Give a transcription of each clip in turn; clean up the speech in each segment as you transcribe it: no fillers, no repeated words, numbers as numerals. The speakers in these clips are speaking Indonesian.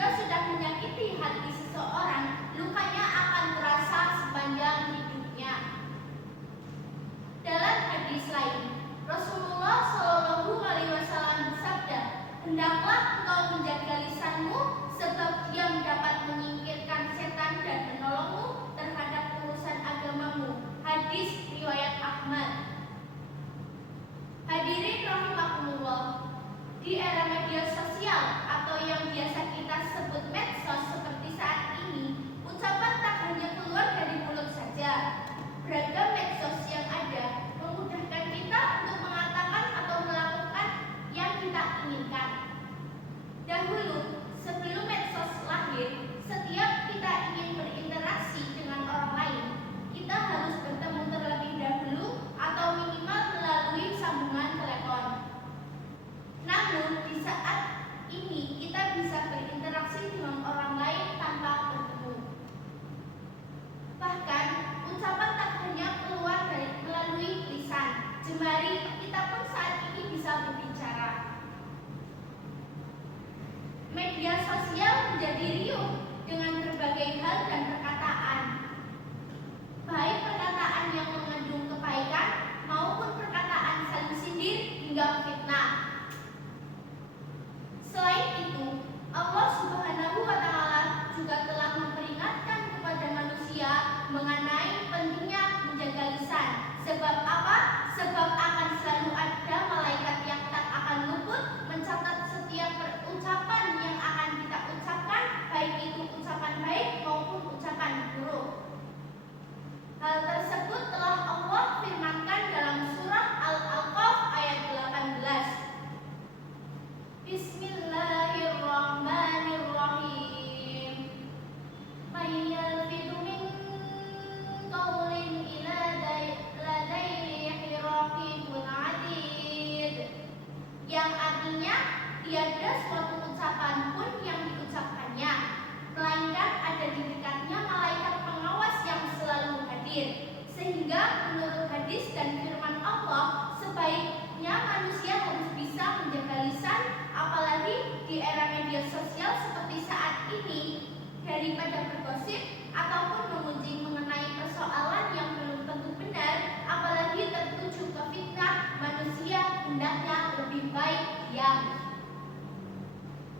jika sudah menyakiti hati seseorang, lukanya akan terasa sepanjang hidupnya. Dalam hadis lain, Rasulullah Shallallahu Alaihi Wasallam bersabda, hendaklah engkau menjaga lisanmu, sebab dia dapat menyingkirkan setan dan menolongmu terhadap urusan agamamu. Hadis riwayat Ahmad. Hadirin rahimakumullah, di era media sosial atau yang biasa kita sebut medsos seperti saat ini, ucapan tak hanya keluar dari mulut saja. Beragam medsos yang ada memudahkan kita untuk mengatakan atau melakukan yang kita inginkan. Dahulu, sebelum medsos lahir, setiap kita ingin berinteraksi dengan orang lain, kita harus bertemu terlebih dahulu atau minimal melalui sambungan telepon. Namun, di saat ini kita bisa berinteraksi dengan orang lain tanpa bertemu. Bahkan, ucapan tak hanya keluar melalui lisan, jemari kita pun saat ini bisa berbicara. Media sosial menjadi riuh dengan berbagai hal dan perkataan, baik perkataan yang mengandung kebaikan maupun perkataan saling sindir hingga fitnah. Selain itu, Allah Subhanahu wa Ta'ala juga telah memperingatkan kepada manusia mengenai pentingnya menjaga lisan. Sebab apa? Sebab akan selalu ada malaikat yang tak akan luput mencatat setiap ucapan yang akan kita ucapkan, baik itu ucapan baik maupun ucapan buruk. Hal tersebut telah Allah firmankan dalam surah Al-A'raf ayat 18. Bismillahirrahmanirrahim. May yalfidu min qawlin illa ladayhi raqibun atid. Yang artinya, tiada suatu ucapan pun yang diucapkannya, melainkan ada di dekatnya malaikat pengawas yang selalu hadir. Sehingga menurut hadis dan firman Allah, sebaiknya manusia harus bisa menjaga lisan, apalagi di era media sosial seperti saat ini, daripada bergosip ataupun mengunjing mengenai persoalan yang belum tentu benar, apalagi tertuju ke fitnah. Manusia hendaknya lebih baik diam.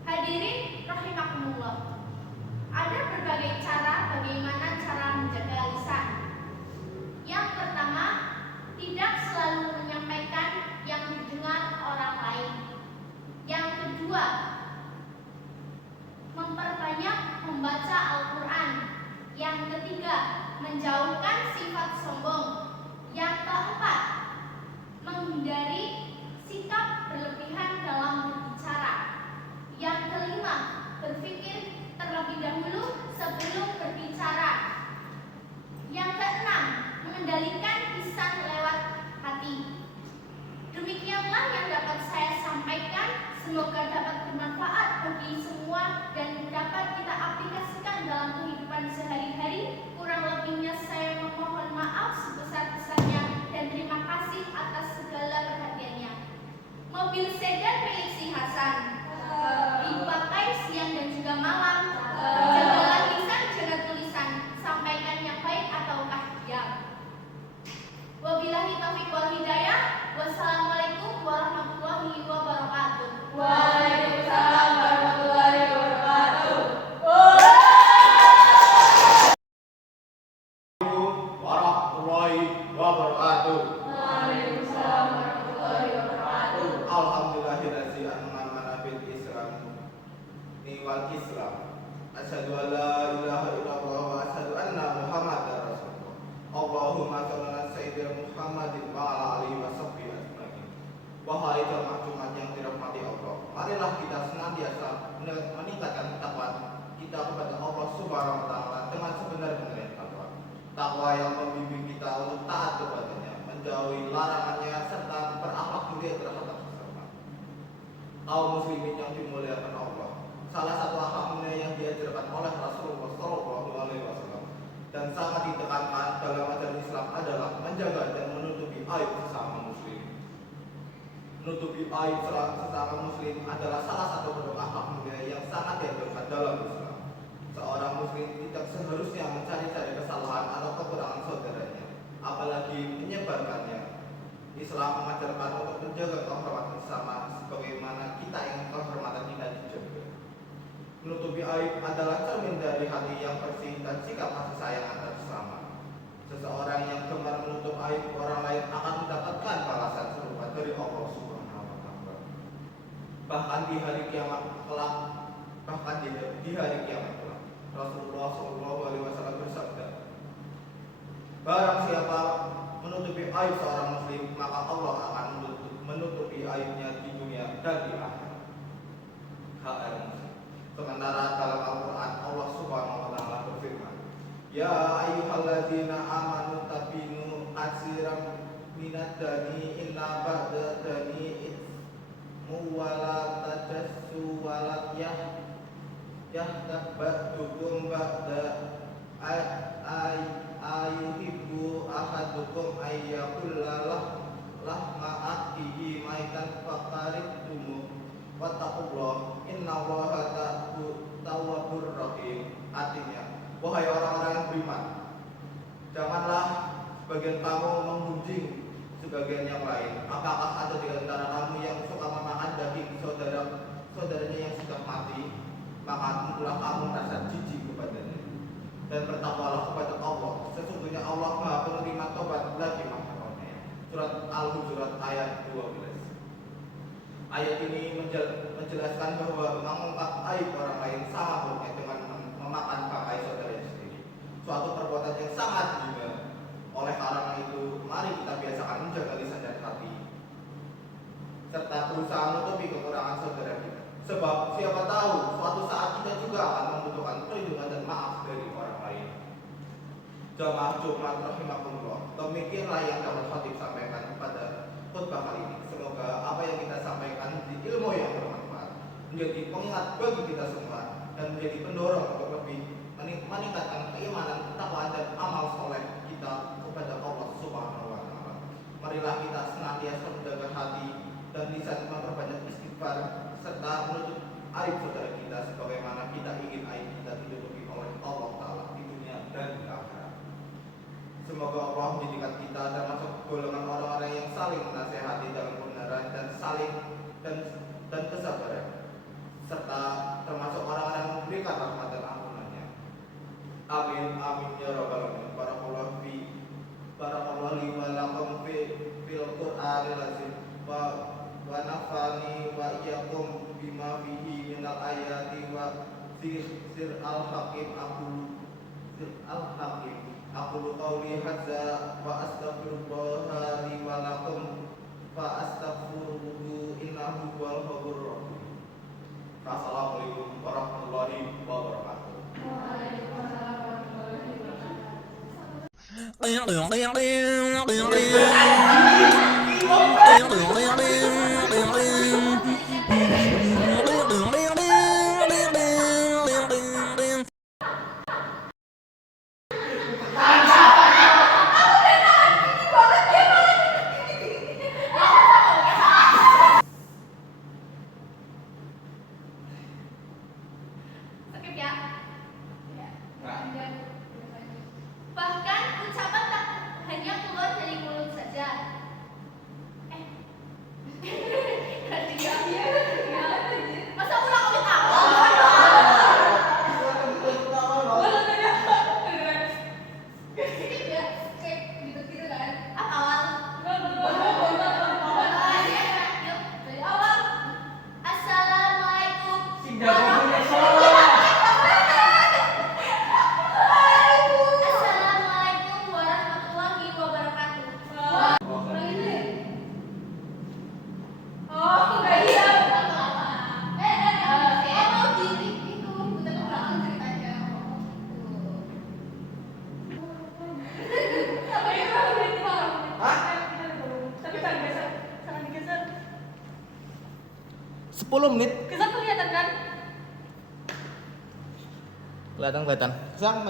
Hadirin rahimakumullah, ada berbagai cara bagaimana cara menjaga lisan. Yang pertama, tidak selalu menyampaikan yang didengar orang lain. Yang kedua, memperbanyak membaca Al-Quran. Yang ketiga, menjauhkan sifat sombong. Yang keempat, menghindari sikap berlebihan dalam berbicara. Yang kelima, berpikir terlebih dahulu sebelum berbicara. Yang keenam, mengendalikan lisan lewat hati. Demikianlah yang dapat saya sampaikan. Semoga dapat bermanfaat bagi semua dan dapat kita aplikasikan dalam kehidupan sehari-hari. Kurang lebihnya saya memohon maaf sebesar-besarnya dan terima kasih atas segala perhatiannya. Mobil sedan milik si Hasan dipakai siang dan juga malam. Jagalah lisan, jaga tulisan. Sampaikan yang baik ataukah diam. Wabillahi taufiq wal hidayah. Wassalamualaikum warahmatullahi wabarakatuh. Waalaikumsalam warahmatullahi wabarakatuh. Warahmatullahi wabarakatuh. Waalaikumsalam warahmatullahi wabarakatuh. Alhamdulillahillazi an'amana bil Islam wal Islam. Asyhadu an la ilaha illallah wa asyhadu anna Muhammadar Rasulullah. Allahumma shalli ala sayyidina Muhammadin wa ala alihi washabbihi ajmain. Wahai jemaat yang dirahmati Allah, marilah kita senantiasa meningkatkan takwa kita kepada Allah Subhanahu wa Ta'ala dengan sebenar-benarnya takwa. Takwa yang membimbing kita untuk taat kepadanya, menjauhi larangannya serta berakhlak mulia terhadap sesama. Kaum muslimin yang dimuliakan Allah, salah satu akhlak mulia yang diajarkan oleh Rasulullah SAW dan sangat ditekankan dalam ajaran Islam adalah menjaga dan menutupi aib sesama muslim. Menutupi aib sesama muslim adalah salah satu bentuk akhlak mulia yang sangat dianjurkan dalam Islam. Seorang muslim tidak seharusnya mencari-cari kesalahan atau kekurangan saudaranya, apalagi menyebarkannya. Islam mengajarkan untuk menjaga kehormatan sesama sebagaimana kita ingin kehormatan kita dijaga. Menutupi aib adalah cermin dari hati yang bersih dan sikap kasih sayang antar sesama. Seseorang yang gemar menutup aib orang lain akan mendapatkan balasan serupa dari Allah Subhanahu wa Ta'ala. Bahkan di hari kiamat kelak, Rasulullah SAW bersabda, barang siapa menutupi aib seorang muslim, maka Allah akan menutupi aibnya di dunia dan di akhirat. HR Muslim. Sementara dalam Al-Quran Allah Subhanahu wa Ta'ala berfirman, ya ayyuhalladzina amanu tabinu katsiran minad dani inna ba'da dani ismu wala tajassu wala yahtabatukum ba'da ayuhibbu ahadukum ayyakullalah lahma akhihi maitan faqaribtumu wattaqullah innallaha tawwabur rahim. Artinya, wahai orang-orang yang beriman, janganlah sebagian kamu menggunjing sebagian yang lain. Apakah ada di antara kamu yang suka memakan daging saudaranya yang sudah mati, maka tentulah kamu merasa jijik kepadanya. Dan bertakwalah kepada Allah, sesungguhnya Allah Maha penerima tobat lagi Maha Penyayang. Surat Al-Hujurat ayat 12. Ayat ini menjelaskan bahwa mengungkap aib orang lain sama buruknya dengan memakan pakai saudaranya sendiri, suatu perbuatan yang sangat hina. Oleh karena itu, mari kita biasakan menjaga lisan dan hati, serta berusaha menutupi kekurangan saudara kita. Sebab siapa tahu suatu saat kita juga akan membutuhkan perlindungan dan maaf dari orang lain. Jamaah Jumat rahimakumullah, demikianlah yang dapat khatib sampaikan pada khutbah kali ini. Semoga apa yang kita sampaikan menjadi ilmu yang bermanfaat, menjadi pengingat bagi kita semua, dan menjadi pendorong untuk lebih meningkatkan keimanan, ketakwaan dan amal soleh kita kepada Allah Subhanahu wa Ta'ala. Marilah kita senantiasa menjaga hati dan lisan, memperbanyak istighfar serta menutup aib saudara kita sebagaimana kita ingin aib kita ditutupi oleh Allah Ta'ala di dunia dan di akhirat. Semoga Allah menjadikan kita termasuk golongan orang-orang yang saling menasehati dalam kebenaran dan saling dan kesabaran, serta termasuk orang-orang yang memberikan rahmat dan ampunannya. Amin amin ya rabbal alamin. Barakallahu li wa lakum fil Qur'anil azim wa nafani wa iyyakum bima fihi minal ayati wa sir al-hakim aqulu qawli hadza wa astaghfirullah li wa lakum fa astaghfiruhu innahu huwal ghafurur rahim. Assalamualaikum warahmatullahi wabarakatuh. Waalaikumsalam warahmatullahi Skip ya. Bahkan ucapan tak hanya keluar dari mulut saja. Masa ulang ulang tahu? Skip ya, skip gitu kan? Awal. Yuk, dari awal. Assalamualaikum. Assalamualaikum warahmatullahi wabarakatuh. Tapi jangan geser, jangan digeser. 10 menit. Geser kelihatan kan? Kelihatan. Sekarang